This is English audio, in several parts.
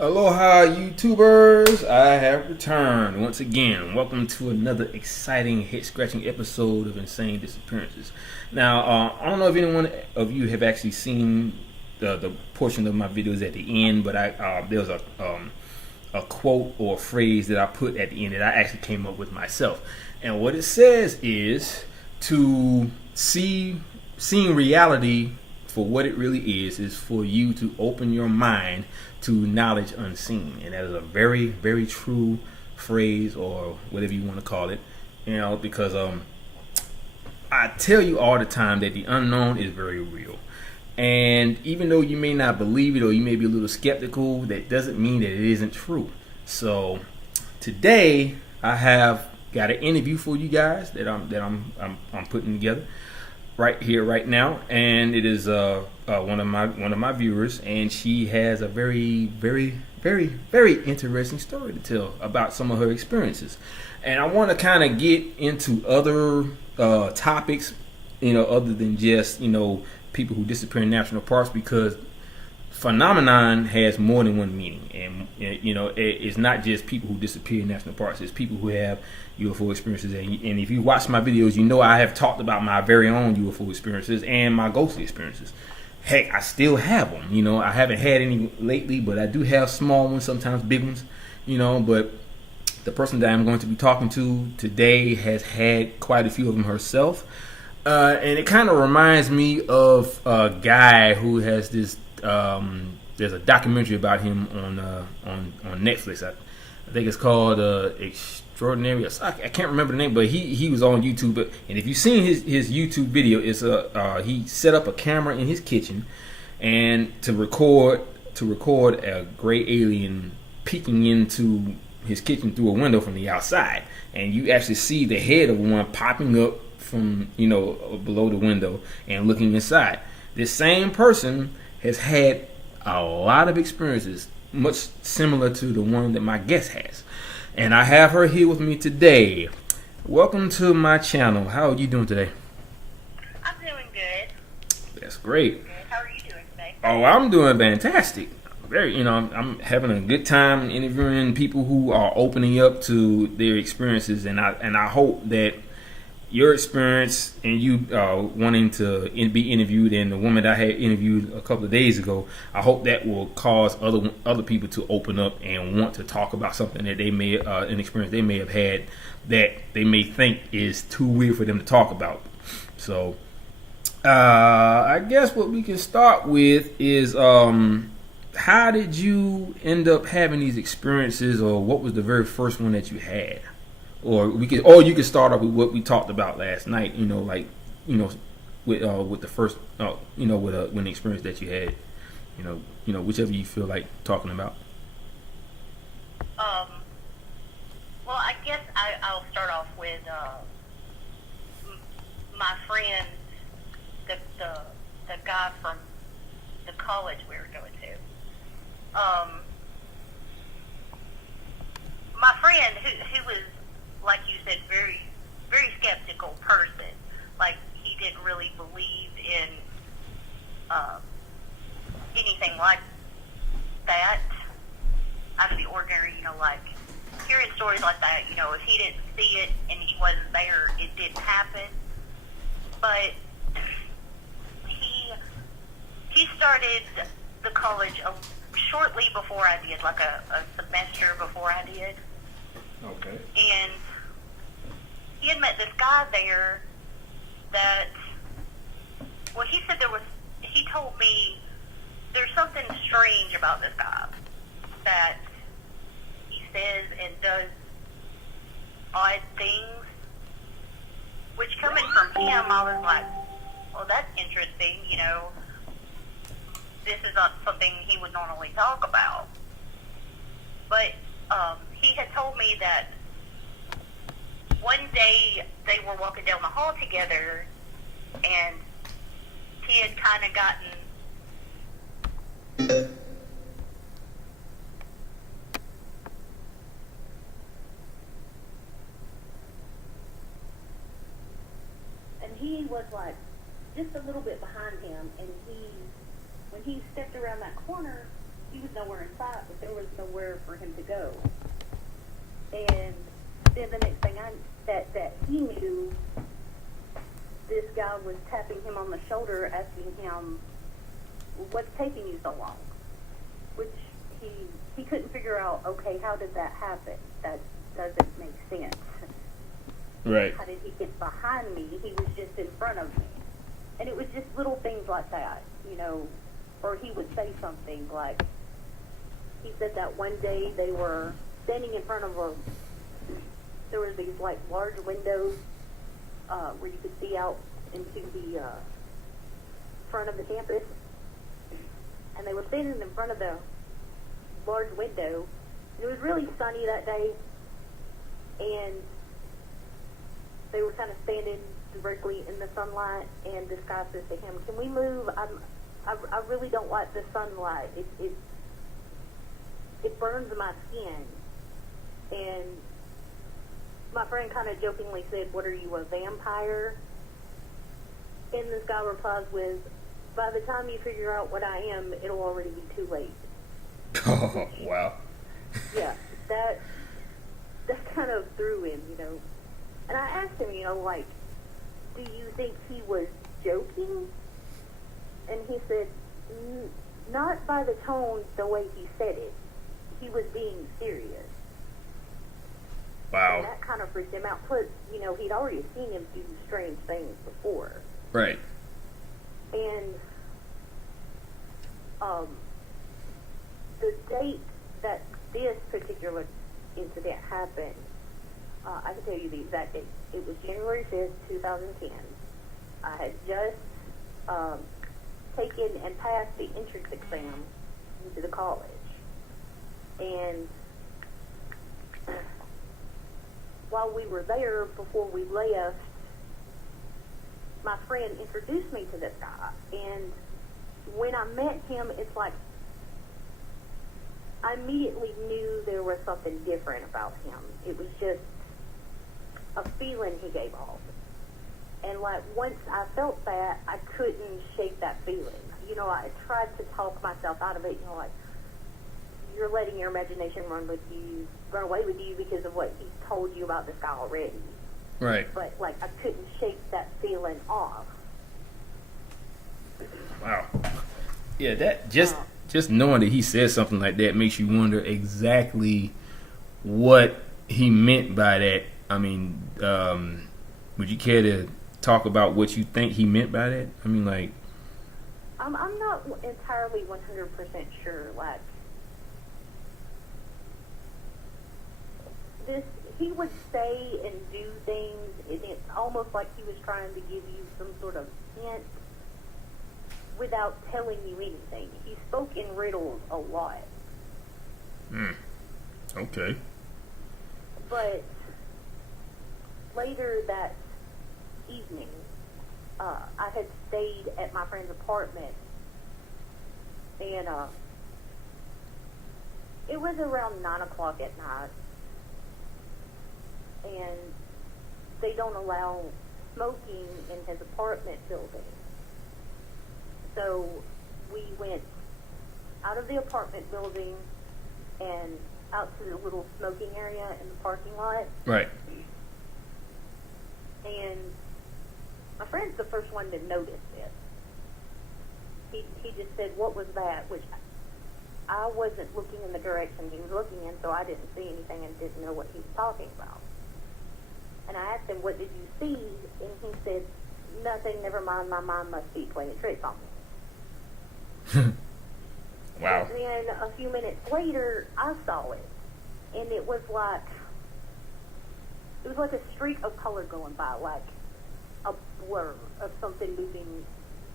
Aloha, YouTubers! I have returned once again. Welcome to another exciting, head-scratching episode of Insane Disappearances. Now, I don't know if anyone of you have actually seen the portion of my videos at the end, but there was a quote or a phrase that I put at the end that I actually came up with myself. And what it says is to seeing reality for what it really is for you to open your mind to knowledge unseen. And that is a very, very true phrase, or whatever you want to call it, because I tell you all the time that the unknown is very real. And even though you may not believe it, or you may be a little skeptical, that doesn't mean that it isn't true. So today I have got an interview for you guys that I'm putting together right here, right now, and it is one of my viewers, and she has a very, very, very, very interesting story to tell about some of her experiences. And I want to kind of get into other topics, other than just people who disappear in national parks, because phenomenon has more than one meaning, and it's not just people who disappear in national parks. It's people who have UFO experiences, and if you watch my videos, I have talked about my very own UFO experiences and my ghostly experiences. Heck, I still have them. I haven't had any lately, but I do have small ones, sometimes big ones. But the person that I'm going to be talking to today has had quite a few of them herself, and it kind of reminds me of a guy who has this. There's a documentary about him on Netflix. I think it's called Extraordinary. I can't remember the name, but he was on YouTube. And if you've seen his YouTube video, it's he set up a camera in his kitchen and to record a gray alien peeking into his kitchen through a window from the outside, and you actually see the head of one popping up from below the window and looking inside. This same person has had a lot of experiences much similar to the one that my guest has, and I have her here with me today. Welcome to my channel. How are you doing today? I'm doing good. That's great. Good. How are you doing today? Oh, I'm doing fantastic. Very, I'm having a good time interviewing people who are opening up to their experiences, and I hope that your experience and you wanting to be interviewed, and the woman that I had interviewed a couple of days ago, I hope that will cause other people to open up and want to talk about something that they may an experience they may have had that they may think is too weird for them to talk about. So I guess what we can start with is how did you end up having these experiences, or what was the very first one that you had? Or you could start off with what we talked about last night. With the first, with the experience that you had. Whichever you feel like talking about. Well, I guess I'll start off with my friend, the guy from the college we were going to. My friend who was, like you said, very, very skeptical person. Like, he didn't really believe in anything like that out of the ordinary. Like hearing stories like that. If he didn't see it and he wasn't there, it didn't happen. But he started the college shortly before I did, like a semester before I did. Okay. And he had met this guy there that, well, he said he told me there's something strange about this guy, that he says and does odd things, which coming from him, I was like, well, that's interesting, this is not something he would normally talk about. But he had told me that one day they were walking down the hall together, and he had kind of gotten and he was like just a little bit behind him, and when he stepped around that corner, he was nowhere in sight, but there was nowhere for him to go. And then the next thing that he knew, this guy was tapping him on the shoulder, asking him, "What's taking you so long?" Which he couldn't figure out. Okay, how did that happen? That doesn't make sense. Right. How did he get behind me? He was just in front of me. And it was just little things like that, or he would say something like, he said that one day they were standing in front of there were these like large windows where you could see out into the front of the campus. And they were standing in front of the large window. And it was really sunny that day. And they were kind of standing directly in the sunlight, and this guy says to him, "Can we move? I really don't like the sunlight. It burns my skin." And my friend kind of jokingly said, "What are you, a vampire?" And this guy replies with, "By the time you figure out what I am, it'll already be too late." Oh, wow. Yeah, that kind of threw him, And I asked him, like, do you think he was joking? And he said, not by the tone, the way he said it. He was being serious. Wow. And that kind of freaked him out. Plus, he'd already seen him do strange things before. Right. And the date that this particular incident happened, I can tell you the exact date. It was January 5th, 2010. I had just taken and passed the entrance exam into the college. And while we were there, before we left, my friend introduced me to this guy. And when I met him, it's like I immediately knew there was something different about him. It was just a feeling he gave off. And like once I felt that, I couldn't shake that feeling. I tried to talk myself out of it, like you're letting your imagination run away with you because of what he told you about this guy already. Right. But like I couldn't shake that feeling off. Wow. Yeah, that just knowing that he said something like that makes you wonder exactly what he meant by that. I mean, would you care to talk about what you think he meant by that? I mean, like, I'm not entirely 100% sure. Like, he would say and do things, and it's almost like he was trying to give you some sort of hint without telling you anything. He spoke in riddles a lot. Okay. But later that evening, I had stayed at my friend's apartment, and it was around 9 o'clock at night, and they don't allow smoking in his apartment building. So we went out of the apartment building and out to the little smoking area in the parking lot. Right. And my friend's the first one to notice this. He just said, "What was that?" Which I wasn't looking in the direction he was looking in, so I didn't see anything and didn't know what he was talking about. And I asked him, "What did you see?" And he said, "Nothing, never mind, my mind must be playing tricks on me." Wow. And then a few minutes later, I saw it. And it was like a streak of color going by, like a blur of something moving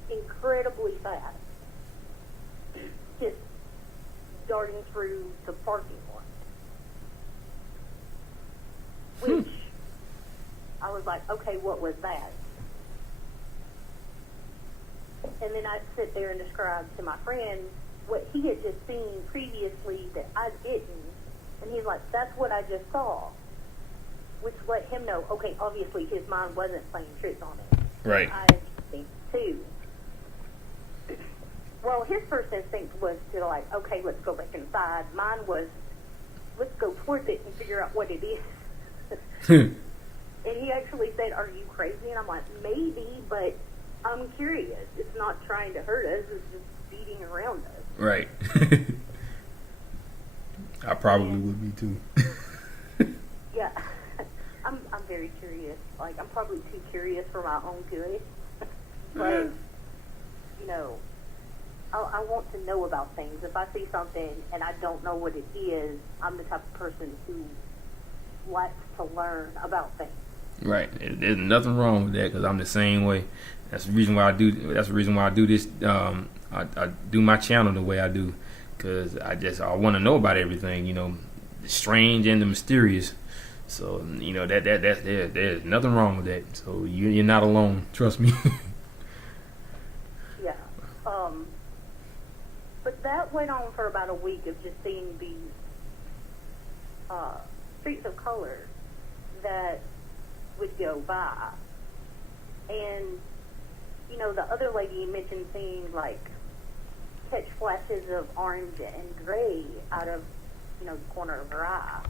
incredibly fast, just darting through the parking lot. Which I was like, okay, what was that? And then I'd sit there and describe to my friend what he had just seen previously that I didn't. And he's like, "That's what I just saw." Which let him know, okay, obviously his mind wasn't playing tricks on it. Right. I think too. well, his first instinct was to like, okay, let's go back inside. Mine was, let's go towards it and figure out what it is. And he actually said, are you crazy? And I'm like, maybe, but I'm curious. It's not trying to hurt us. It's just beating around us. Right. I probably would be too. Yeah. I'm very curious. Like, I'm probably too curious for my own good. But, you know, I want to know about things. If I see something and I don't know what it is, I'm the type of person who likes to learn about things. Right. There's nothing wrong with that because I'm the same way. That's the reason why I do. That's the reason why I do this. I do my channel the way I do because I want to know about everything. You know, the strange and the mysterious. So you know there's nothing wrong with that. So you're not alone. Trust me. Yeah. But that went on for about a week of just seeing these streaks of color that would go by. And, you know, the other lady mentioned seeing, like, catch flashes of orange and gray out of, you know, the corner of her eye.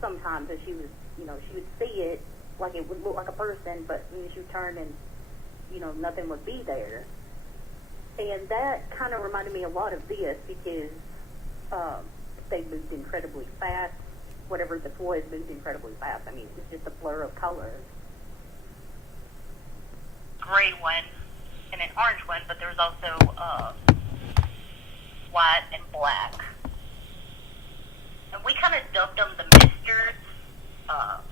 Sometimes as she was, you know, she would see it, like it would look like a person, but then she would turn and, you know, nothing would be there. And that kind of reminded me a lot of this because they moved incredibly fast. Whatever this was moved incredibly fast. I mean, it's just a blur of colors. Gray one and an orange one, but there was also white and black. And we kind of dubbed them the misters.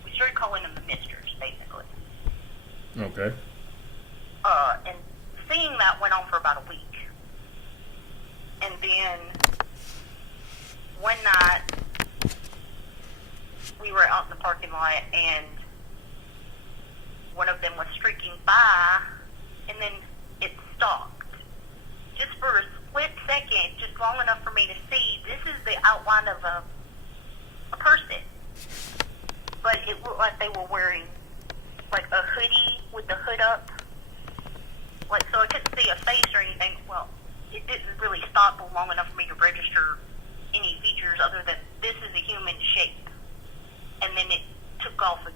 We started calling them the misters, basically. Okay. And seeing that went on for about a week. And then one night, we were out in the parking lot, and one of them was streaking by, and then it stopped. Just for a split second, just long enough for me to see, this is the outline of a person. But it looked like they were wearing, like, a hoodie with the hood up. Like, so I couldn't see a face or anything. Well, it didn't really stop long enough for me to register any features other than this is a human shape. And then it took off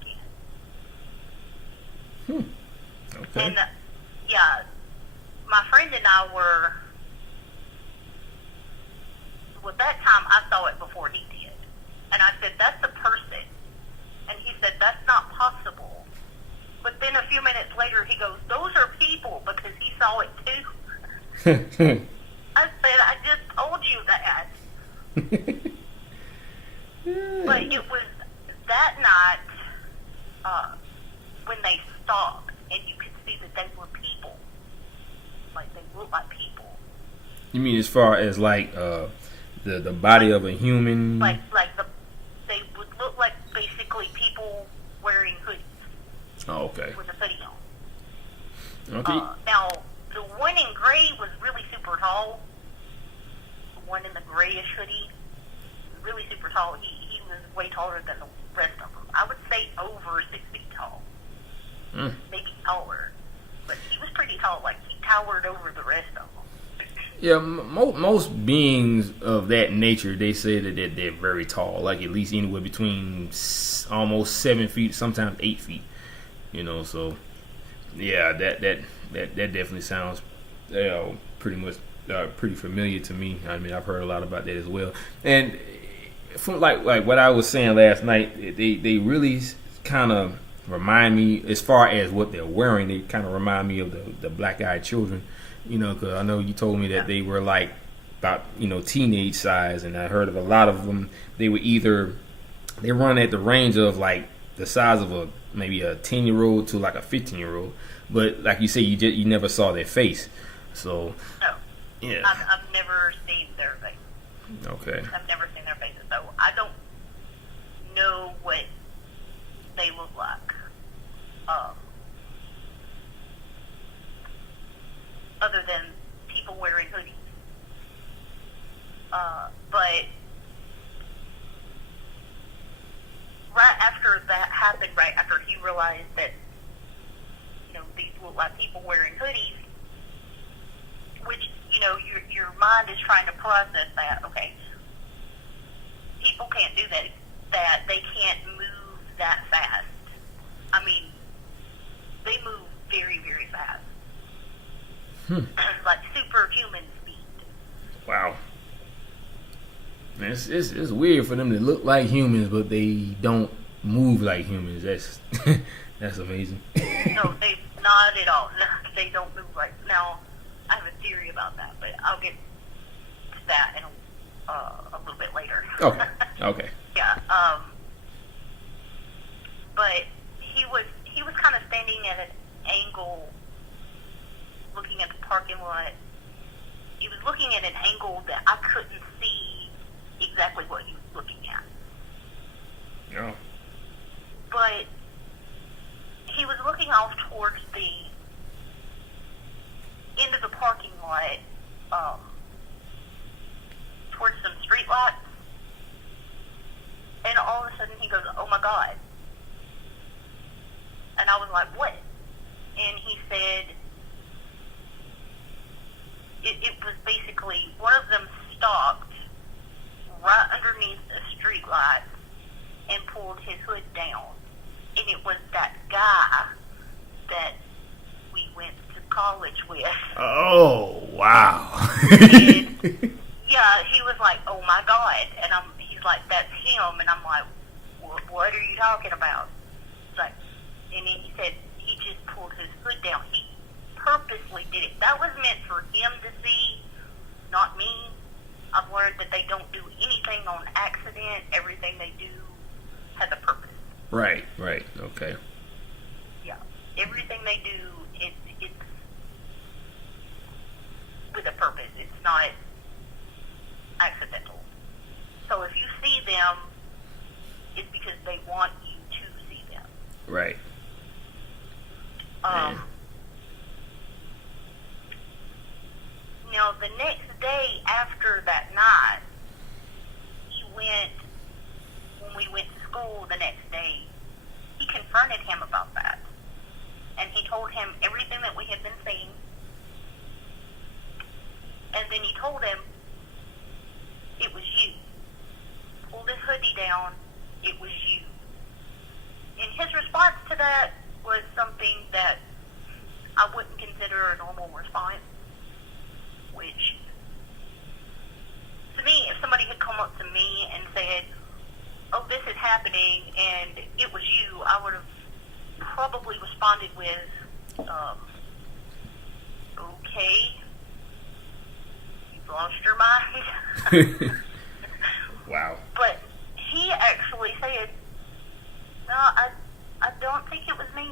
again. Okay. And, yeah, my friend and I were, well, that time I saw it before he did. And I said, that's a person. And he said, that's not possible. But then a few minutes later, he goes, those are people, because he saw it too. I said, I just told you that. But it was that night when they stopped, and you could see that they were people. Like, they looked like people. You mean as far as like the body of a human? Like they would look like basically people wearing hoodies. Oh, okay. With a hoodie on. Okay. Now, the one in gray was really super tall. The one in the grayish hoodie, really super tall. He was way taller than the rest of them. I would say over 6 feet tall. Maybe taller. But he was pretty tall. Like, he towered over the rest of them. Yeah, most beings of that nature, they say that they're very tall, like at least anywhere between almost 7 feet, sometimes 8 feet. You know, so yeah, that definitely sounds pretty familiar to me. I mean, I've heard a lot about that as well. And from like what I was saying last night, they really kind of remind me, as far as what they're wearing, they kind of remind me of the black-eyed children. You know, because I know you told me that they were like about, you know, teenage size, and I heard of a lot of them. They run at the range of like the size of maybe a 10-year-old to like a 15-year-old. But like you say, you never saw their face. So No. yeah, I've never seen their faces. okay. I've never seen their faces, so I don't know what they look like. Other than people wearing hoodies. But right after that happened, right after he realized that, you know, these look like people wearing hoodies, which, you know, your mind is trying to process that. Okay, people can't do that. That they can't move that fast. I mean, they move very, very fast. Like superhuman speed. Wow. It's weird for them to look like humans, but they don't move like humans. That's amazing. No, they not at all. They don't move right. Now, I have a theory about that, but I'll get to that in a little bit later. Okay. Yeah. But he was kind of standing at an angle, looking at the parking lot. He was looking at an angle that I couldn't see exactly what he was looking at. Yeah. But he was looking off towards the end of the parking lot, towards some street lights. And all of a sudden he goes, "Oh my God." And I was like, "What?" And he said, it was basically one of them stopped right underneath the street lights and pulled his hood down. And it was that guy that we went to college with. Oh, wow. And, yeah, he was like, "Oh my God." And he's like, "That's him." And I'm like, "What are you talking about?" It's like, and then he said he just pulled his hood down. He purposely did it. That was meant for him to see, not me. I've learned that they don't do anything on accident. Everything they do has a purpose. Right. Okay. Yeah. Everything they do, it's with a purpose. It's not accidental. So if you see them, it's because they want you to see them. Right. Now, the next day after that night, when we went to school the next day, he confronted him about that. And he told him everything that we had been seeing. And then he told him, "It was you. Pull this hoodie down. It was you." And his response to that was something that I wouldn't consider a normal response. Which, to me, if somebody had come up to me and said, "Oh, this is happening, and it was you," I would have probably responded with, "Okay, you've lost your mind." Wow. But he actually said, "No, I don't think it was me.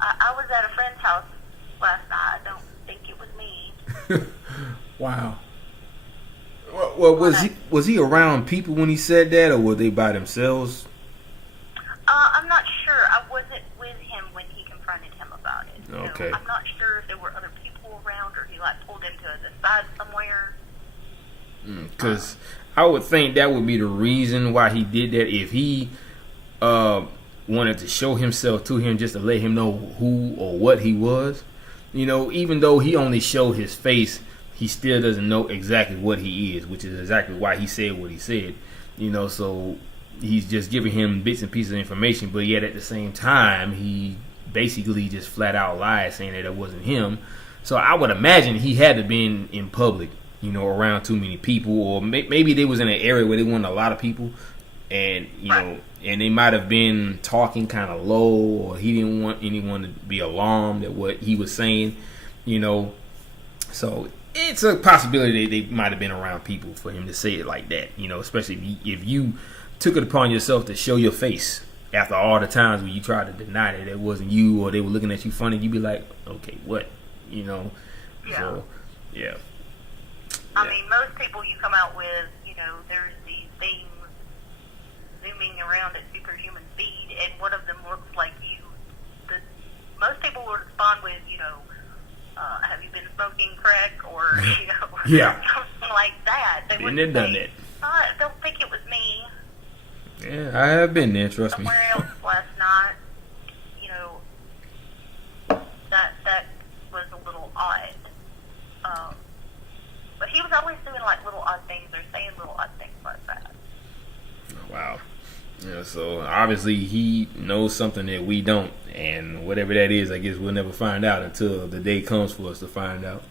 I was at a friend's house last night. I don't think it was me." Wow. Well, was he around people when he said that, or were they by themselves? I'm not sure. I wasn't with him when he confronted him about it. Okay. So I'm not sure if there were other people around, or he pulled him to the side somewhere. Because I would think that would be the reason why he did that. If he wanted to show himself to him, just to let him know who or what he was. You know, even though he only showed his face, he still doesn't know exactly what he is, which is exactly why he said what he said. You know, so he's just giving him bits and pieces of information, but yet at the same time, he basically just flat out lied, saying that it wasn't him. So I would imagine he had to been in public, you know, around too many people, or maybe they was in an area where they wanted a lot of people, and you know, and they might have been talking kind of low, or he didn't want anyone to be alarmed at what he was saying, you know. So it's a possibility they might have been around people for him to say it like that, you know, especially if you took it upon yourself to show your face after all the times when you tried to deny that it wasn't you, or they were looking at you funny. You'd be like, okay, what, you know. Yeah. So yeah. I mean, most people you come out with, you know, there's these things zooming around at superhuman speed, and one of them looks like you. Most people will respond with, you know, have you been smoking crack, or you know, something like that. They Been wouldn't there, done say, I don't think it was me. Yeah, I have been there, trust me. Somewhere else last night, you know, that was a little odd. was always doing like little odd things or saying little odd things like that. Wow. Yeah, so obviously he knows something that we don't, and whatever that is, I guess we'll never find out until the day comes for us to find out.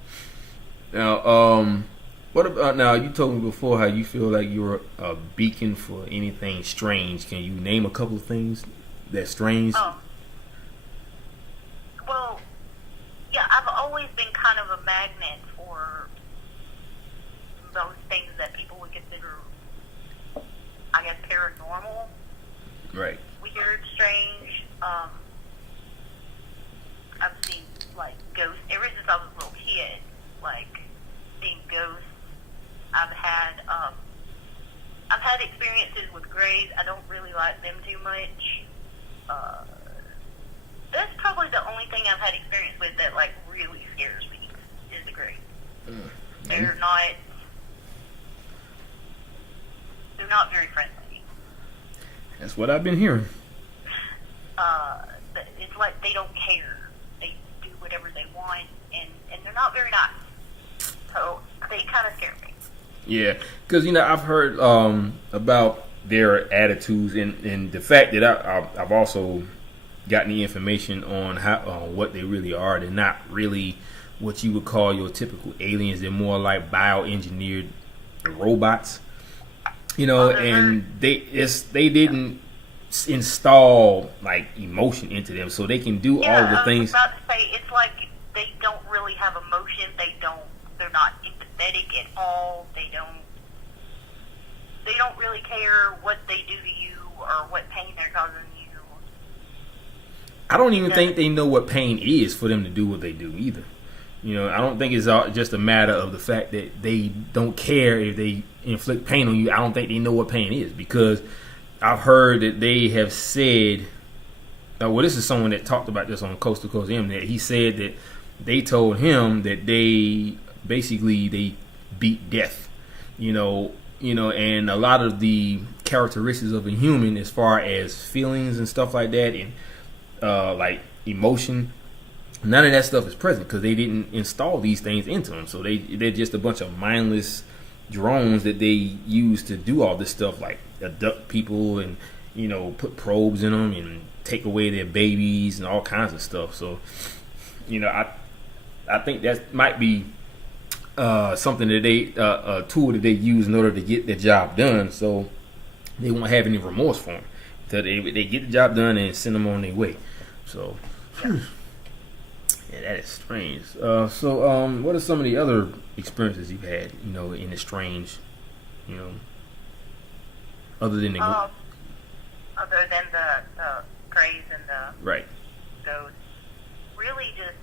Now, what about now? You told me before how you feel like you're a beacon for anything strange. Can you name a couple of things that's strange? Well, yeah, I've always been kind of a magnet for those things that people would consider, I guess, paranormal. Right. Weird, strange. I've seen like ghosts ever since I was a little kid. Like seeing ghosts. I've had experiences with graves. I don't really like them too much. That's probably the only thing I've had experience with that like really scares me is the grave. They're not very friendly. That's what I've been hearing. It's like they don't care. They do whatever they want, and they're not very nice. So they kind of scare me. Yeah, because I've heard about their attitudes, and the fact that I've also gotten the information on what they really are. They're not really what you would call your typical aliens. They're more like bioengineered robots. And they didn't install like emotion into them, so they can do all the things. I was about to say, it's like they don't really have emotion. They're not empathetic at all. They don't really care what they do to you or what pain they're causing you. I don't even think they know what pain is for them to do what they do either. I don't think it's just a matter of the fact that they don't care if they inflict pain on you. I don't think they know what pain is, because I've heard that they have said, this is someone that talked about this on Coast to Coast Internet. He said that they told him that they beat death, and a lot of the characteristics of a human as far as feelings and stuff like that, and like emotion, none of that stuff is present because they didn't install these things into them. So they're just a bunch of mindless drones that they use to do all this stuff, like abduct people and put probes in them and take away their babies and all kinds of stuff. So I think that might be something that a tool that they use in order to get their job done, so they won't have any remorse for them. So they get the job done and send them on their way. So yeah, that is strange. So what are some of the other experiences you've had, in the strange, other than the graves and the right ghosts? Really, just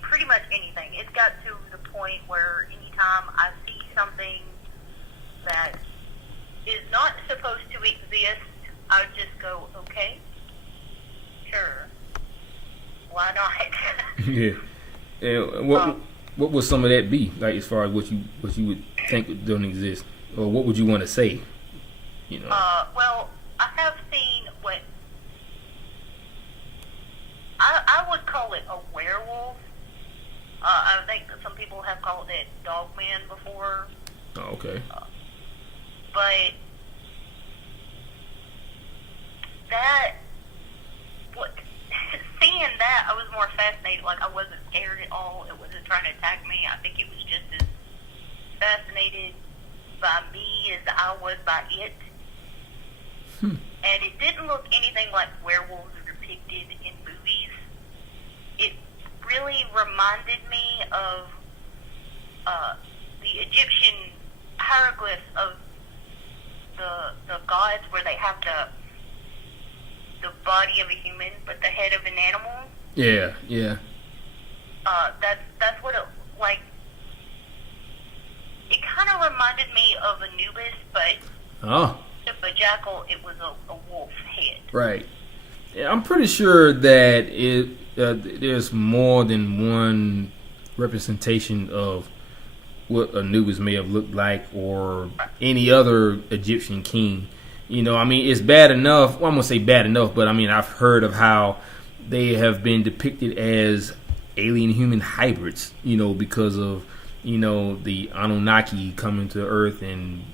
pretty much anything. It's got to the point where anytime I see something that is not supposed to exist, I would just go, okay, sure, why not? Yeah. And what would some of that be, like, as far as what you would think don't exist, or what would you want to say? Well, I have seen what I would call it a werewolf. I think that some people have called it dogman before. Oh, okay. But seeing that, I was more fascinated. Like, I wasn't scared at all. It wasn't trying to attack me. I think it was just as fascinated by me as I was by it. And it didn't look anything like werewolves are depicted in movies. It really reminded me of the Egyptian hieroglyphs of the gods, where they have the body of a human but the head of an animal. Yeah, yeah. That's what it like. It kind of reminded me of Anubis, but instead of a jackal, it was a wolf head. Right. Yeah, I'm pretty sure that there's more than one representation of what Anubis may have looked like, or any other Egyptian king. It's bad enough. Well, I'm gonna say bad enough, but I've heard of how they have been depicted as alien human hybrids. Because of the Anunnaki coming to Earth and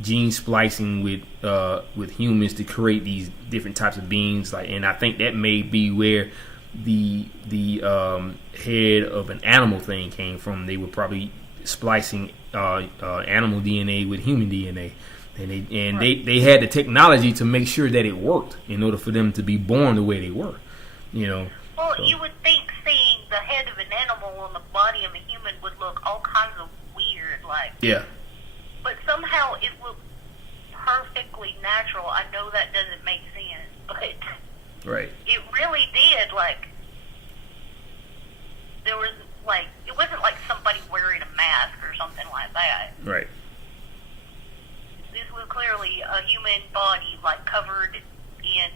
gene splicing with humans to create these different types of beings. And I think that may be where the head of an animal thing came from. They were probably splicing animal DNA with human DNA. And they had the technology to make sure that it worked in order for them to be born the way they were, Well, so. You would think seeing the head of an animal on the body of a human would look all kinds of weird, Yeah. But somehow it looked perfectly natural. I know that doesn't make sense, but right. It really did. There was it wasn't like somebody wearing a mask or something like that. Right. This was clearly a human body, covered in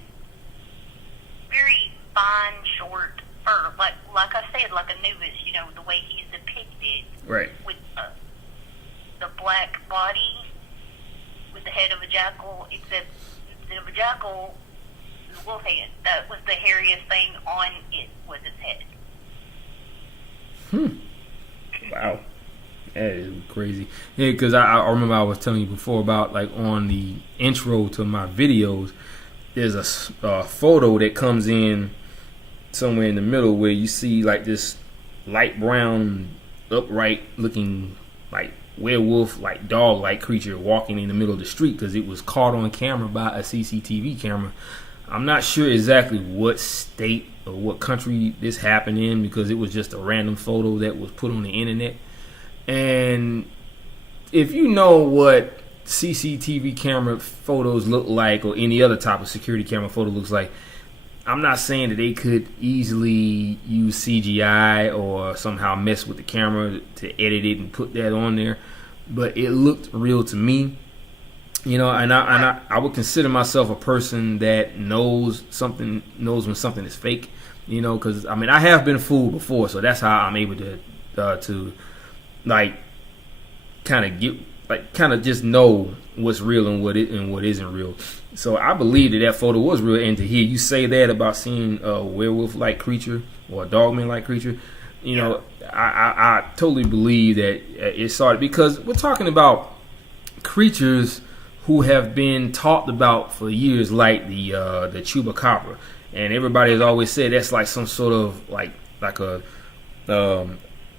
very fine, short fur, like I said, like Anubis. The way he's depicted, right, with the black body with the head of a jackal. Except instead of a jackal, the wolf head. That was the hairiest thing on it was its head. Wow. That is crazy. Yeah, because I remember I was telling you before about on the intro to my videos, there's a photo that comes in somewhere in the middle where you see this light brown, upright looking werewolf, dog creature walking in the middle of the street because it was caught on camera by a CCTV camera. I'm not sure exactly what state or what country this happened in because it was just a random photo that was put on the internet. And if you know what CCTV camera photos look like or any other type of security camera photo looks like, I'm not saying that they could easily use CGI or somehow mess with the camera to edit it and put that on there, but it looked real to me. And I would consider myself a person that knows when something is fake, because I have been fooled before, so that's how I'm able to kind of just know what's real and what isn't real. So I believe that photo was real, and to hear you say that about seeing a werewolf-like creature or a dogman-like creature, I totally believe that it started because we're talking about creatures who have been talked about for years, like the chupacabra, and everybody has always said that's some sort of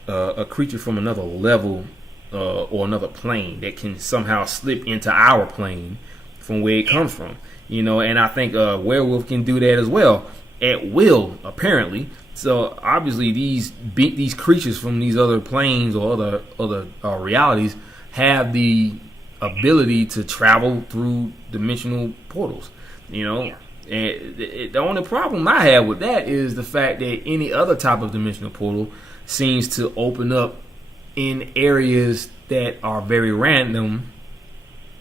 a creature from another level or another plane that can somehow slip into our plane from where it comes from, and I think a werewolf can do that as well at will, apparently. So obviously these creatures from these other planes or other realities have the ability to travel through dimensional portals, and the only problem I have with that is the fact that any other type of dimensional portal seems to open up in areas that are very random,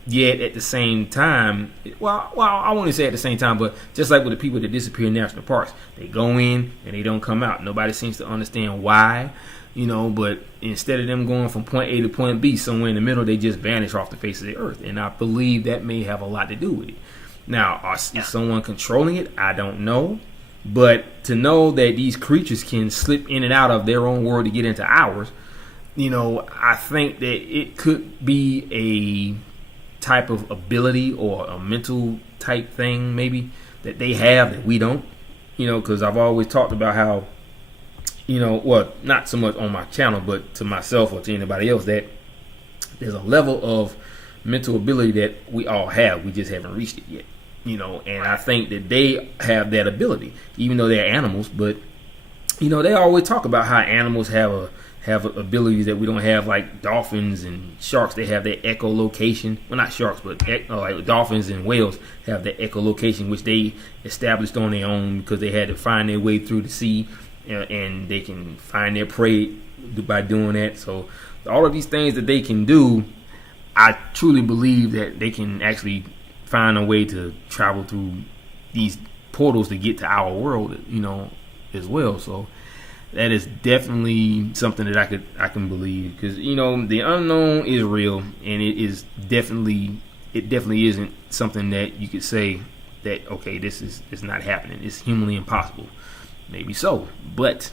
yet at the same time, well, I won't say at the same time, but just like with the people that disappear in national parks, they go in and they don't come out. Nobody seems to understand why, but instead of them going from point A to point B, somewhere in the middle, they just vanish off the face of the earth. And I believe that may have a lot to do with it. Now, is someone controlling it? I don't know. But to know that these creatures can slip in and out of their own world to get into ours, I think that it could be a type of ability or a mental type thing maybe that they have that we don't, because I've always talked about how, not so much on my channel, but to myself or to anybody else, that there's a level of mental ability that we all have. We just haven't reached it yet. And I think that they have that ability, even though they're animals. But they always talk about how animals have abilities that we don't have, like dolphins and sharks. They have their echolocation. Well, not sharks, but like dolphins and whales have their echolocation, which they established on their own because they had to find their way through the sea, and they can find their prey by doing that. So all of these things that they can do, I truly believe that they can actually find a way to travel through these portals to get to our world, as well. So that is definitely something that I can believe, because the unknown is real, and it definitely isn't something that you could say that this is not happening. It's humanly impossible. Maybe so, but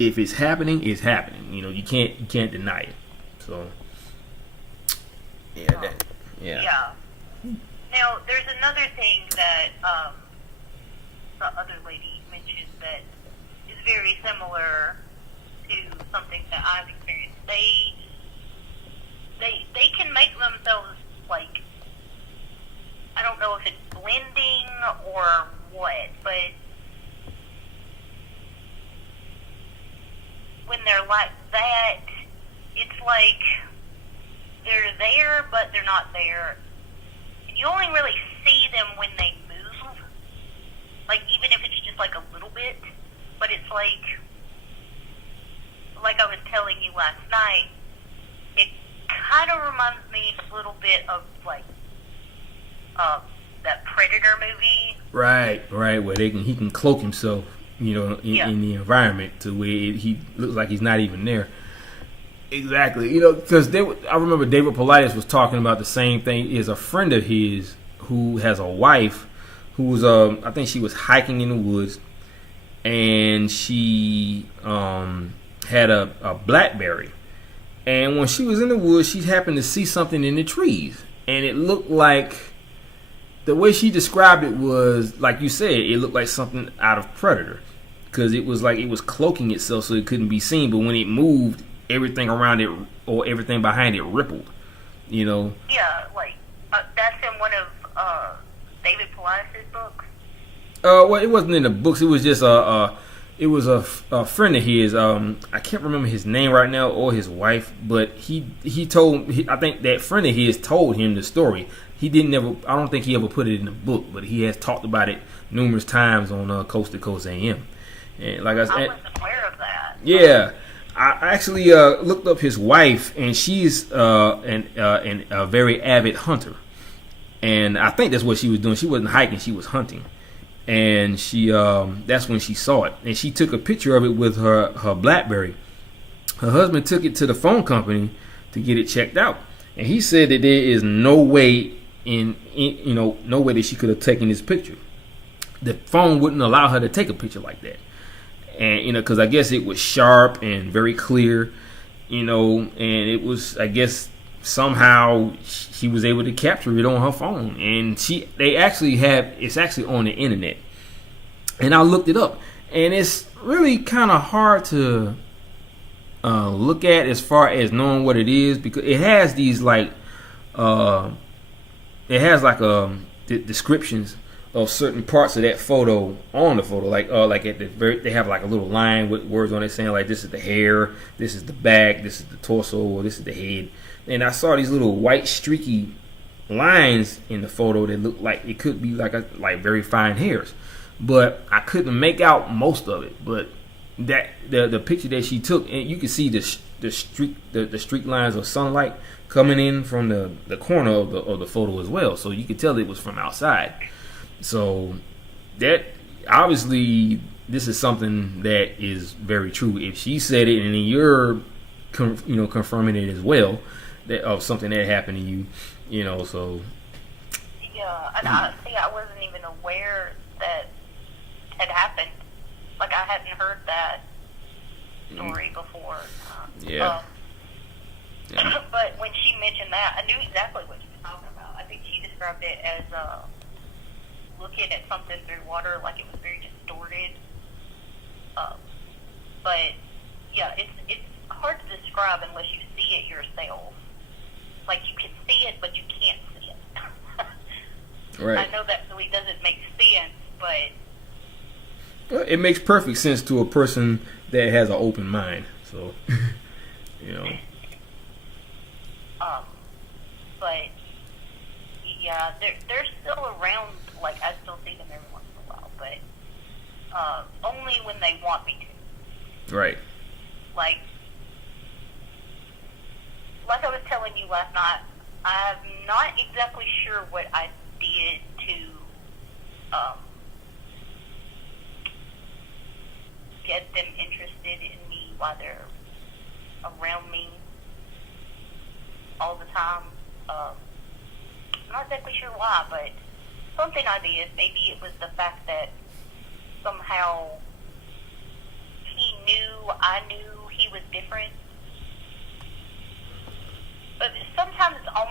if it's happening, it's happening. You can't deny it. So, Yeah. Now, there's another thing that the other lady mentioned that is very similar to something that I've experienced. They can make themselves, like, I don't know if it's blending or what, but when they're like that, it's like they're there, but they're not there. And you only really see them when they move, like, even if it's just like a little bit. But it's like I was telling you last night, it kind of reminds me a little bit of, like, that Predator movie. right, where he can cloak himself, in the environment to where he looks like he's not even there. Exactly, because I remember David Paulides was talking about the same thing. Is a friend of his who has a wife who was, I think she was hiking in the woods, and she had a BlackBerry, and when she was in the woods, she happened to see something in the trees, and it looked like, the way she described it was, like you said, it looked like something out of Predator, because it was like it was cloaking itself so it couldn't be seen, but when it moved, everything around it or everything behind it rippled, Yeah, like, that's in one of David Paulides' books. Well, it wasn't in the books. It was just a friend of his. I can't remember his name right now or his wife, but I think that friend of his told him the story. He didn't ever. I don't think he ever put it in a book, but he has talked about it numerous times on Coast to Coast AM. And like I said, I wasn't aware of that. Yeah, I actually looked up his wife, and she's a very avid hunter. And I think that's what she was doing. She wasn't hiking; she was hunting. And she that's when she saw it, and she took a picture of it with her BlackBerry. Her husband took it to the phone company to get it checked out, and he said that there is no way no way that she could have taken this picture. The phone wouldn't allow her to take a picture like that, and because I guess it was sharp and very clear, and it was, I guess, somehow she was able to capture it on her phone, and it's actually on the internet, and I looked it up, and it's really kind of hard to look at as far as knowing what it is, because it has these descriptions of certain parts of that photo on the photo, like at the very, they have like a little line with words on it saying like, this is the hair, this is the back, this is the torso, or this is the head. And I saw these little white streaky lines in the photo that looked like it could be like very fine hairs, but I couldn't make out most of it. But that the picture that she took, and you could see the streak lines of sunlight coming in from the corner of the photo as well, so you could tell it was from outside. So that, obviously, this is something that is very true. If she said it and then you're confirming it as well, that of something that happened to you, so Yeah, and I wasn't even aware that had happened. Like, I hadn't heard that story before. Yeah. But when she mentioned that, I knew exactly what she was talking about. I think she described it as looking at something through water, like it was very distorted. But yeah, it's hard to describe unless you see it yourself. Like, you can see it, but you can't see it. Right. I know that really doesn't make sense, but well, it makes perfect sense to a person that has an open mind. So, But yeah, they're still around. Like, I still see them every once in a while, but only when they want me to. Right. Like I was telling you last night, I'm not exactly sure what I did to get them interested in me while they're around me all the time. I'm not exactly sure why, but something I did. Maybe it was the fact that somehow I knew he was different.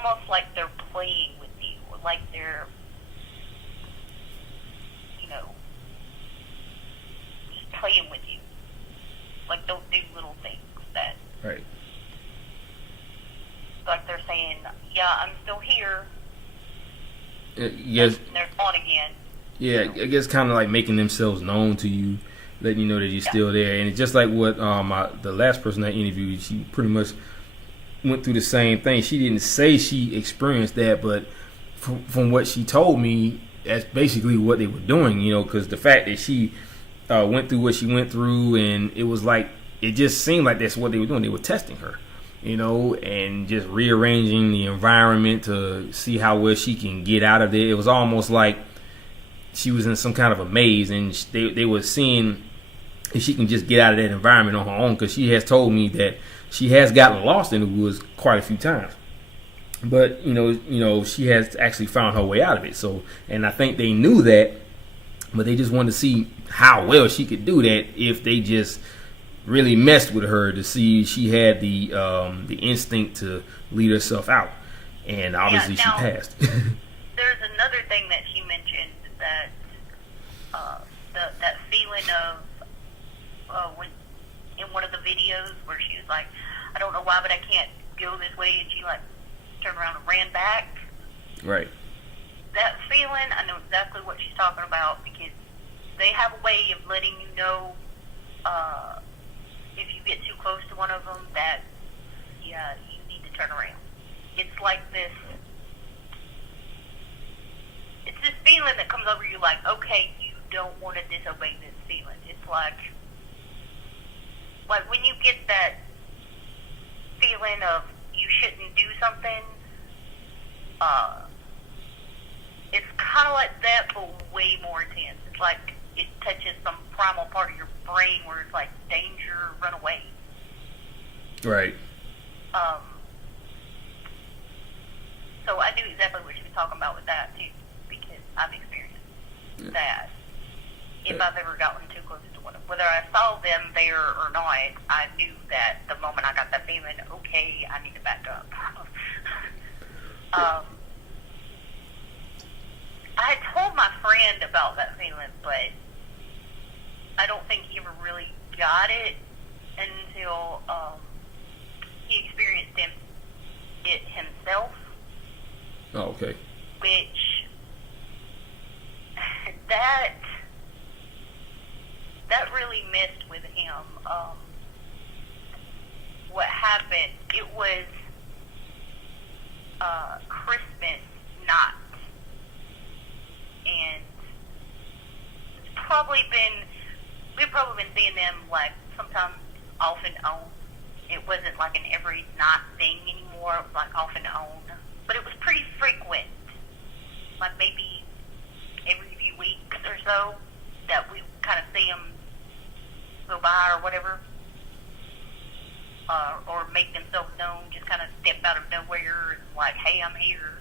almost like they're playing with you, like they're, just playing with you. Like they'll do little things that, Right. like they're saying, yeah, I'm still here. Yes. And they're gone again. Yeah, I guess kind of like making themselves known to you, letting you know that you're still there. And it's just like what the last person I interviewed, she pretty much went through the same thing. She didn't say she experienced that, but from what she told me, that's basically what they were doing, because the fact that she went through what she went through, and it was like, it just seemed like that's what they were doing. They were testing her, and just rearranging the environment to see how well she can get out of there. It was almost like she was in some kind of a maze, and they were seeing if she can just get out of that environment on her own, because she has told me that she has gotten lost in the woods quite a few times. But, she has actually found her way out of it. So, and I think they knew that, but they just wanted to see how well she could do that if they just really messed with her to see she had the instinct to lead herself out. And obviously she passed. There's another thing that she mentioned, that that feeling of when in one of the videos where she was like, I don't know why, but I can't go this way, and she like turned around and ran back. Right. That feeling, I know exactly what she's talking about, because they have a way of letting you know if you get too close to one of them that, yeah, you need to turn around. It's like this, it's this feeling that comes over you like, okay, you don't want to disobey this feeling. It's like when you get that feeling of you shouldn't do something, it's kind of like that, but way more intense. It's like it touches some primal part of your brain where it's like, danger, run away. Right. So I knew exactly what she was talking about with that too, because I've experienced that. If I've ever gotten too close to one, whether I saw them there or not, I knew that the moment I got that feeling, okay, I need to back up. I had told my friend about that feeling, but I don't think he ever really got it until he experienced it himself. Oh, okay. Which that really messed with him. What happened? It was Christmas night, and we've probably been seeing them like sometimes off and on. It wasn't like an every night thing anymore. It was like off and on, but it was pretty frequent. Like maybe every few weeks or so that we kind of see them go by or whatever, or make themselves known, just kind of step out of nowhere and like, hey, I'm here.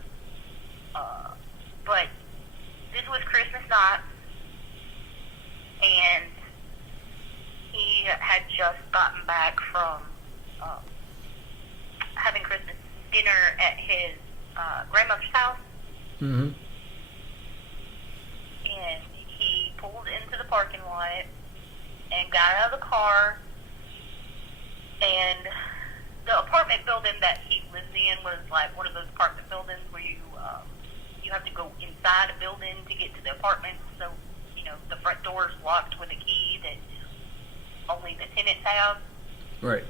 But this was Christmas night, and he had just gotten back from having Christmas dinner at his grandmother's house. Mm-hmm. And he pulled into the parking lot and got out of the car, and the apartment building that he lives in was like one of those apartment buildings where you have to go inside a building to get to the apartment. So, the front door is locked with a key that only the tenants have. Right.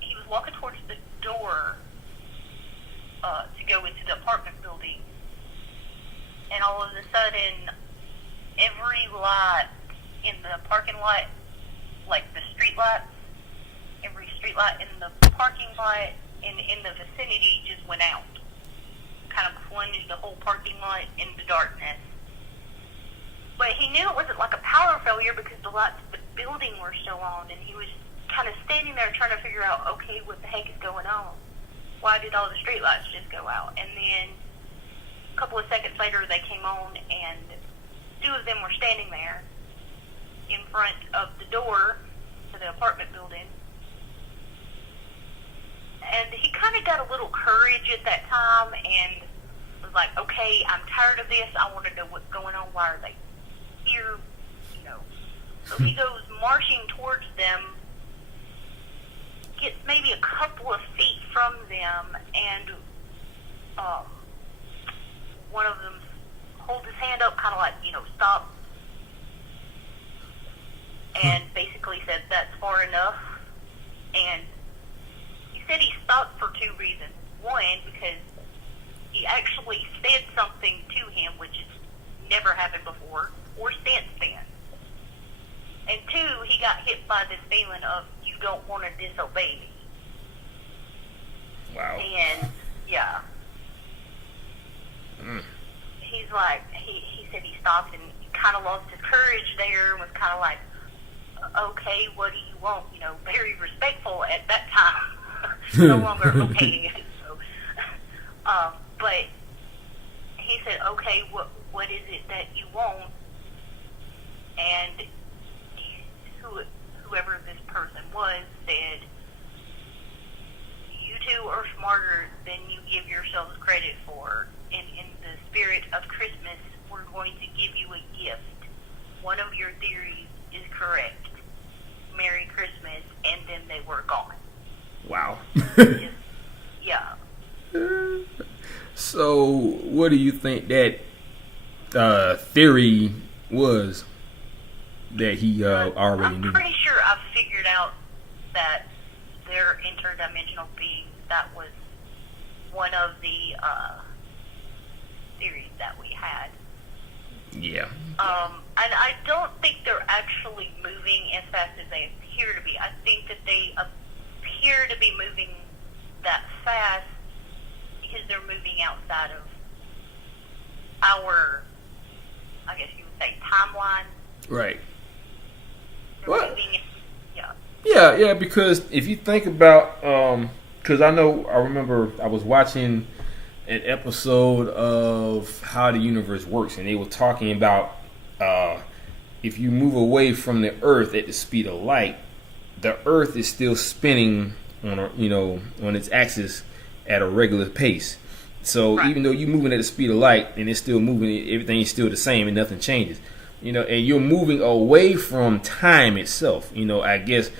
He was walking towards the door to go into the apartment building, and all of a sudden, every light in the parking lot, like the street lights, every street light in the parking lot and in the vicinity just went out. Kind of plunged the whole parking lot into darkness. But he knew it wasn't like a power failure because the lights of the building were still on, and he was kind of standing there trying to figure out, okay, what the heck is going on? Why did all the street lights just go out? And then a couple of seconds later, they came on, and two of them were standing there in front of the door to the apartment building. And he kind of got a little courage at that time and was like, okay, I'm tired of this. I want to know what's going on. Why are they here? You know. So he goes marching towards them, gets maybe a couple of feet from them, and one of them holds his hand up, kind of like, stop, and basically said, that's far enough. And he said he stopped for two reasons. One, because he actually said something to him, which has never happened before, or since then. And two, he got hit by this feeling of, you don't want to disobey me. Wow. And, yeah. He's like, he said he stopped and kind of lost his courage there and was kind of like, okay, what do you want? Very respectful at that time. No longer okay. So, but he said, okay, what is it that you want? And whoever this person was said, you two are smarter than you give yourselves credit for. And in the spirit of Christmas, we're going to give you a gift. One of your theories is correct. Merry Christmas. And then they were gone. Wow. Yeah. So, what do you think that theory was that he already knew? I'm pretty sure I've figured out that they're interdimensional beings. That was one of the theories that we had. Yeah. And I don't think they're actually moving as fast as they appear to be. I think that they appear to be moving that fast because they're moving outside of our, I guess you would say, timeline. Right. They're What? moving, yeah. Yeah, because if you think about, because I remember I was watching an episode of How the Universe Works, and they were talking about if you move away from the Earth at the speed of light, the Earth is still spinning on its axis at a regular pace. So Right. even though you're moving at the speed of light and it's still moving, everything is still the same and nothing changes. And you're moving away from time itself. I guess,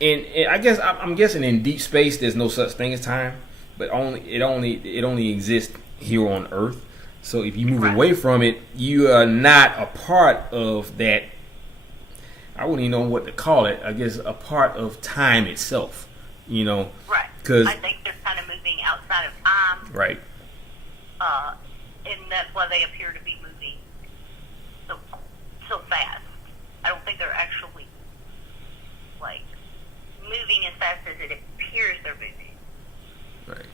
and I'm guessing in deep space there's no such thing as time, but it only exists here on Earth. So if you move Right. away from it, you are not a part of that. I wouldn't even know what to call it. I guess a part of time itself. Right. 'Cause- I think they're kind of moving outside of time. Right. And that's why they appear to be moving so fast. I don't think they're actually moving as fast as it appears they're moving. Right.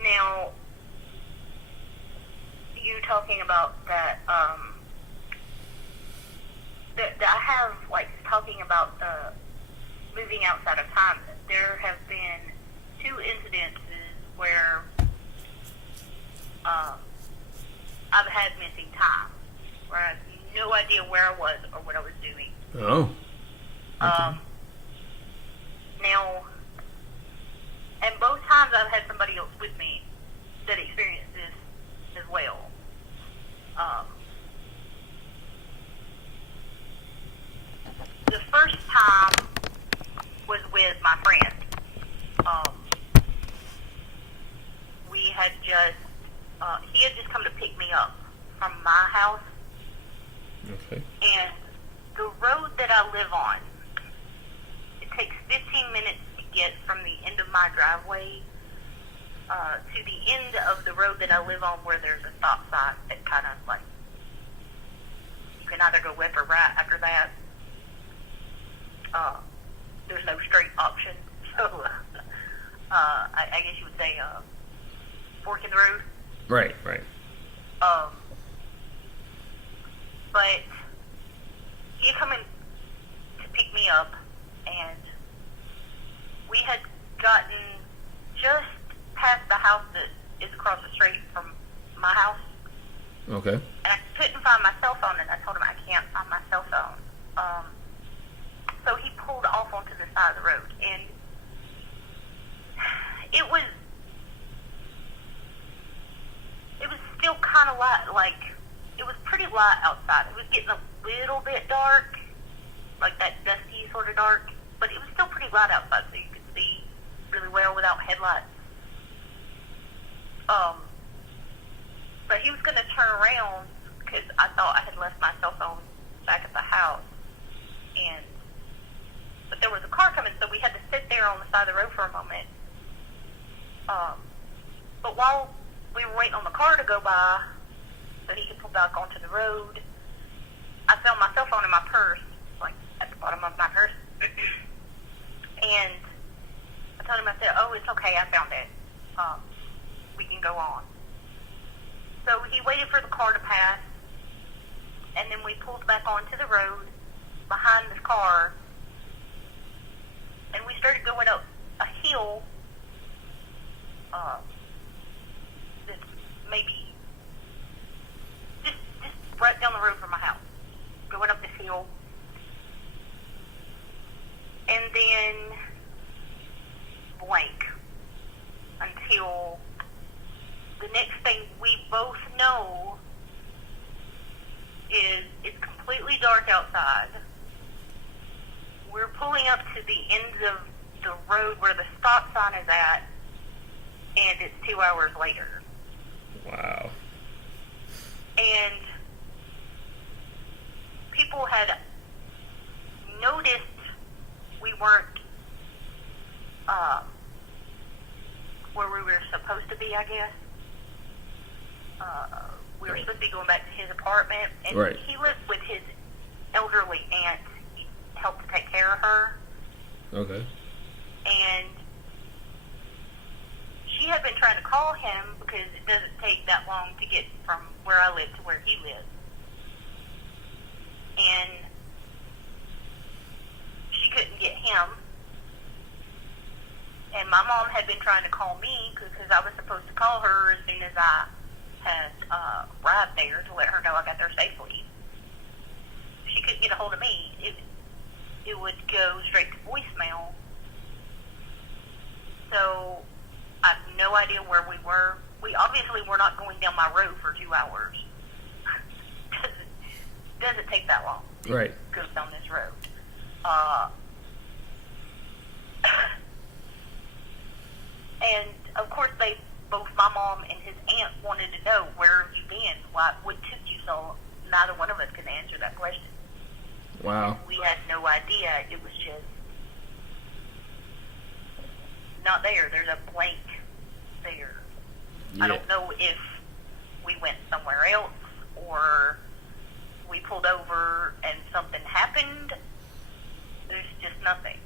Now you talking about that that I have talking about moving outside of time. There have been two incidences where I've had missing time, where I had no idea where I was or what I was doing. Oh. Now, and both times I've had somebody else with me that experienced this as well. The first time was with my friend. We had he had just come to pick me up from my house, Okay. and the road that I live on, it takes 15 minutes to get from the end of my driveway to the end of the road that I live on, where there's a stop sign that kind of you can either go left or right after that. There's no straight option, so I guess you would say fork in the road. Right. But he come in to pick me up, and we had gotten just past the house that is across the street from my house. Okay. And I couldn't find my cell phone, and I told him I can't find my cell phone. So he pulled off onto the side of the road, and like it was pretty light outside. It was getting a little bit dark, like that dusty sort of dark, but it was still pretty light outside, so you could see really well without headlights. But he was going to turn around because I thought I had left my cell phone back at the house, but there was a car coming, so we had to sit there on the side of the road for a moment. But while we were waiting on the car to go by, so he could pull back onto the road, I found my cell phone in my purse, like at the bottom of my purse. And I told him, I said, "Oh, it's okay, I found it. We can go on." So he waited for the car to pass, and then we pulled back onto the road behind this car, and we started going up a hill that's maybe just right down the road from my house, going up this hill. And then blank until the next thing we both know is it's completely dark outside. We're pulling up to the ends of the road where the stop sign is at, and it's 2 hours later. Wow. And people had noticed we weren't where we were supposed to be, I guess. We were supposed to be going back to his apartment, and right. He lived with his elderly aunt. He helped to take care of her. Okay. And she had been trying to call him because it doesn't take that long to get from where I live to where he lives. And she couldn't get him. And my mom had been trying to call me because I was supposed to call her as soon as I had arrived there to let her know I got there safely. She couldn't get a hold of me. It would go straight to voicemail. So I have no idea where we were. We obviously were not going down my road for 2 hours. Doesn't take that long to right. go down this road. And of course, both my mom and his aunt wanted to know, where have you been? What took you so? Neither one of us could answer that question. Wow. We had no idea. It was just not there. There's a blank there. Yeah. I don't know if we went somewhere else or we pulled over and something happened. There's just nothing.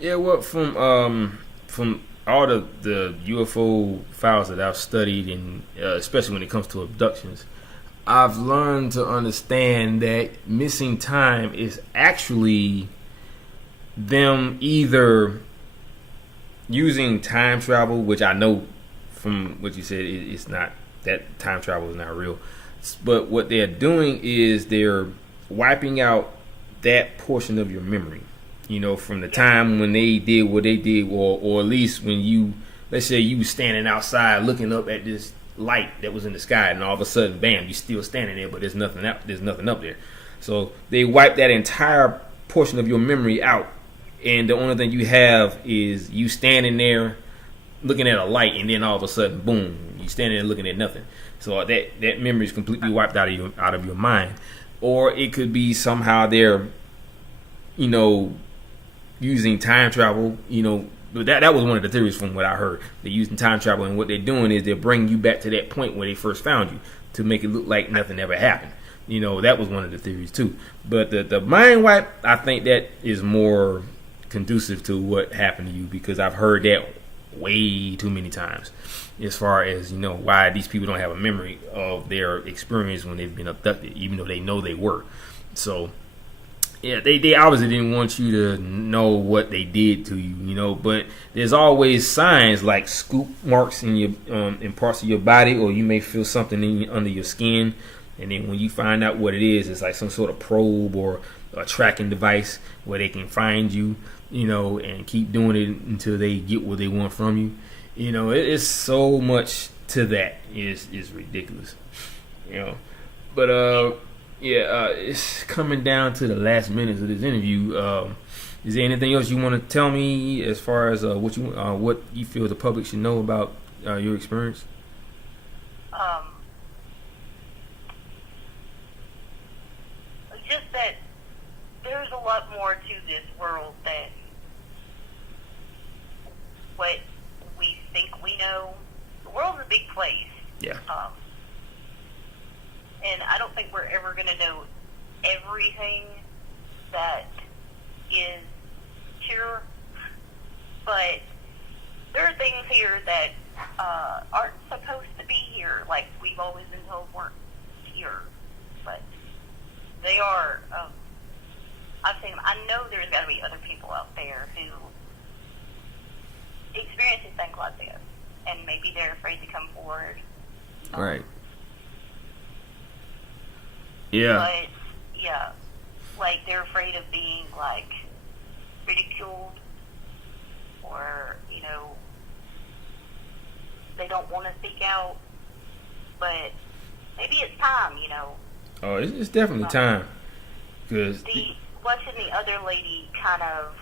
Yeah, well, from all the UFO files that I've studied, and especially when it comes to abductions, I've learned to understand that missing time is actually them either using time travel, which I know from what you said, it's not, that time travel is not real. But what they're doing is they're wiping out that portion of your memory. You know, from the time when they did what they did, or at least when you, let's say you was standing outside looking up at this light that was in the sky, and all of a sudden, bam, you're still standing there, but there's nothing up there. So they wipe that entire portion of your memory out, and the only thing you have is you standing there looking at a light, and then all of a sudden, boom, you standing there looking at nothing. So that memory is completely wiped out of your mind. Or it could be somehow they're, you know, using time travel, you know. That was one of the theories from what I heard. They're using time travel, and what they're doing is they're bringing you back to that point where they first found you to make it look like nothing ever happened. You know, that was one of the theories too. But the mind wipe, I think that is more conducive to what happened to you, because I've heard that way too many times, as far as, you know, why these people don't have a memory of their experience when they've been abducted, even though they know they were. So yeah, they obviously didn't want you to know what they did to you, you know. But there's always signs like scoop marks in your in parts of your body, or you may feel something under your skin, and then when you find out what it is, it's like some sort of probe or a tracking device where they can find you, you know, and keep doing it until they get what they want from you. You know, it's so much to that. It's ridiculous. You know, but it's coming down to the last minutes of this interview. Is there anything else you want to tell me as far as what you feel the public should know about your experience? Just that there's a lot more to this world than what we think we know. The world's a big place. Yeah. And I don't think we're ever going to know everything that is here. But there are things here that aren't supposed to be here, like we've always been told weren't here. But they are. I've seen them. I know there's got to be other people out there who experiences things like this, and maybe they're afraid to come forward. Right. Yeah. But yeah, like they're afraid of being like ridiculed, or they don't want to speak out. But maybe it's time. Oh, it's definitely time. Because watching the other lady kind of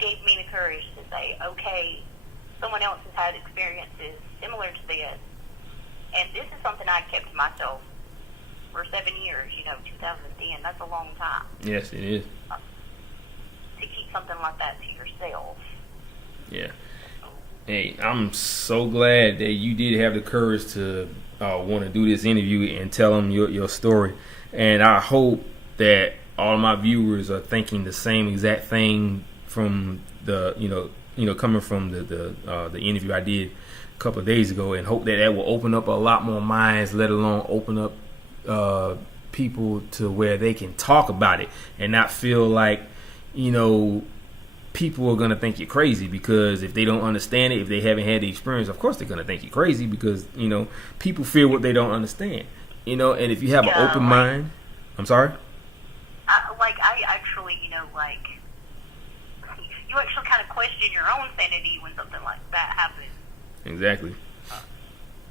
gave me the courage to say, okay, someone else has had experiences similar to this, and this is something I kept to myself for 7 years. 2010. That's a long time. Yes, it is. To keep something like that to yourself. Yeah. Hey, I'm so glad that you did have the courage to want to do this interview and tell them your story. And I hope that all of my viewers are thinking the same exact thing from the coming from the interview I did a couple of days ago, and hope that will open up a lot more minds, let alone open up people to where they can talk about it and not feel like people are going to think you're crazy, because if they don't understand it, if they haven't had the experience, of course they're going to think you're crazy, because people fear what they don't understand. And if you have an open mind, I'm sorry. I actually, you actually kind of question your own sanity when something like that happens. Exactly.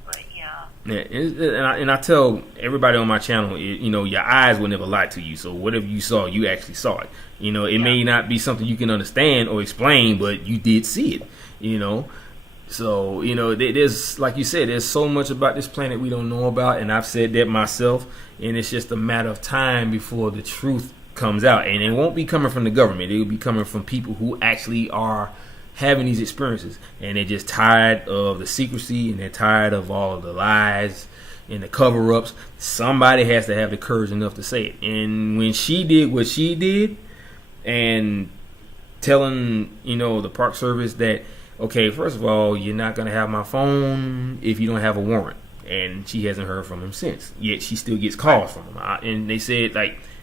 But yeah. Yeah, and I tell everybody on my channel, your eyes will never lie to you. So whatever you saw, you actually saw it. It may not be something you can understand or explain, but you did see it. So there's, like you said, there's so much about this planet we don't know about, and I've said that myself. And it's just a matter of time before the truth comes out, and it won't be coming from the government. It will be coming from people who actually are having these experiences, and they're just tired of the secrecy, and they're tired of all of the lies and the cover-ups. Somebody has to have the courage enough to say it. And when she did what she did, and telling the Park Service that, okay, first of all, you're not going to have my phone if you don't have a warrant. And she hasn't heard from him since. Yet she still gets calls from him. And they said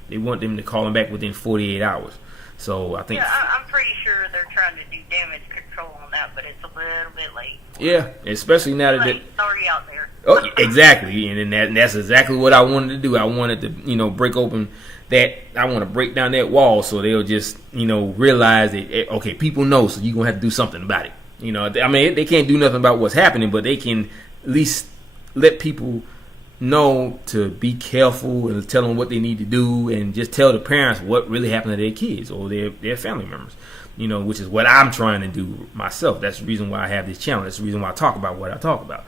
they want them to call him back within 48 hours. So I think. Yeah, I'm pretty sure they're trying to do damage control on that, but it's a little bit late. Yeah, especially now that. Sorry out there. Oh, exactly, and that's exactly what I wanted to do. I wanted to, break open that. I want to break down that wall so they'll just, realize that okay, people know, so you're gonna have to do something about it. They can't do nothing about what's happening, but they can at least let people know to be careful and tell them what they need to do, and just tell the parents what really happened to their kids or their family members, which is what I'm trying to do myself. That's the reason why I have this channel. That's the reason why I talk about what I talk about.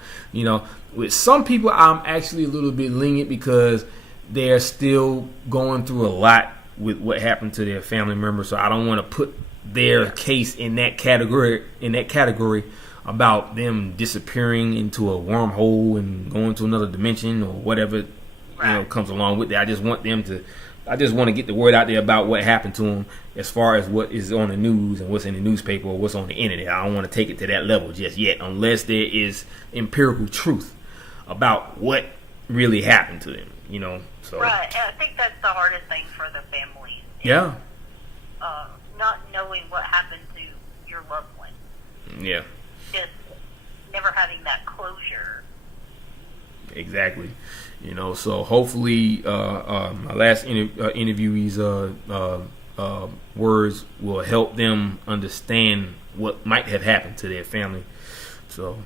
With some people, I'm actually a little bit lenient because they're still going through a lot with what happened to their family members. So I don't want to put their case in that category about them disappearing into a wormhole and going to another dimension or whatever comes along with that. I just want to get the word out there about what happened to them, as far as what is on the news and what's in the newspaper or what's on the internet. I don't want to take it to that level just yet, unless there is empirical truth about what really happened to them. So right, and I think that's the hardest thing for the family. Yeah. Not knowing what happened to your loved one. Yeah. Just never having that closure. Exactly. So hopefully my last interviewee's words will help them understand what might have happened to their family. So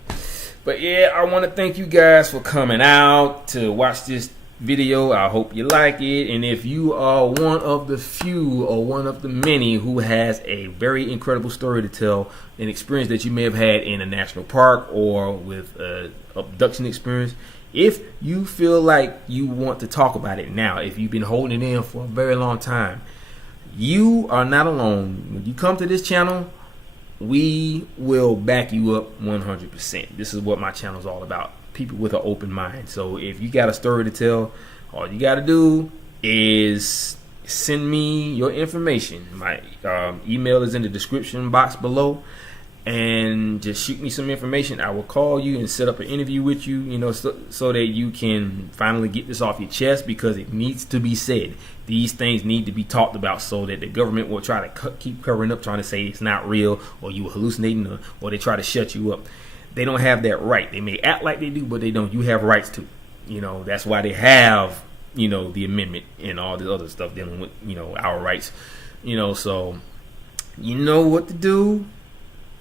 But yeah, I want to thank you guys for coming out to watch this video. I hope you like it. And if you are one of the few or one of the many who has a very incredible story to tell, an experience that you may have had in a national park or with an abduction experience, if you feel like you want to talk about it now, if you've been holding it in for a very long time, you are not alone. When you come to this channel, we will back you up 100%. This is what my channel is all about. People with an open mind. So if you got a story to tell, all you got to do is send me your information. My email is in the description box below, and just shoot me some information. I will call you and set up an interview with you, you know, so that you can finally get this off your chest, because it needs to be said. These things need to be talked about so that the government will try to keep covering up, trying to say it's not real or you were hallucinating, or they try to shut you up. They don't have that right. They may act like they do, but they don't. You have rights too. You know, that's why they have, you know, the amendment and all this other stuff dealing with, you know, our rights. You know, so you know what to do.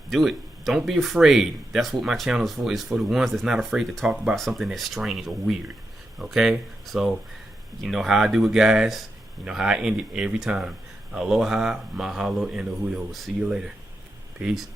Do it. Don't be afraid. That's what my channel is for. It's for the ones that's not afraid to talk about something that's strange or weird. Okay? So, you know how I do it, guys. You know how I end it every time. Aloha, mahalo, and ahui. See you later. Peace.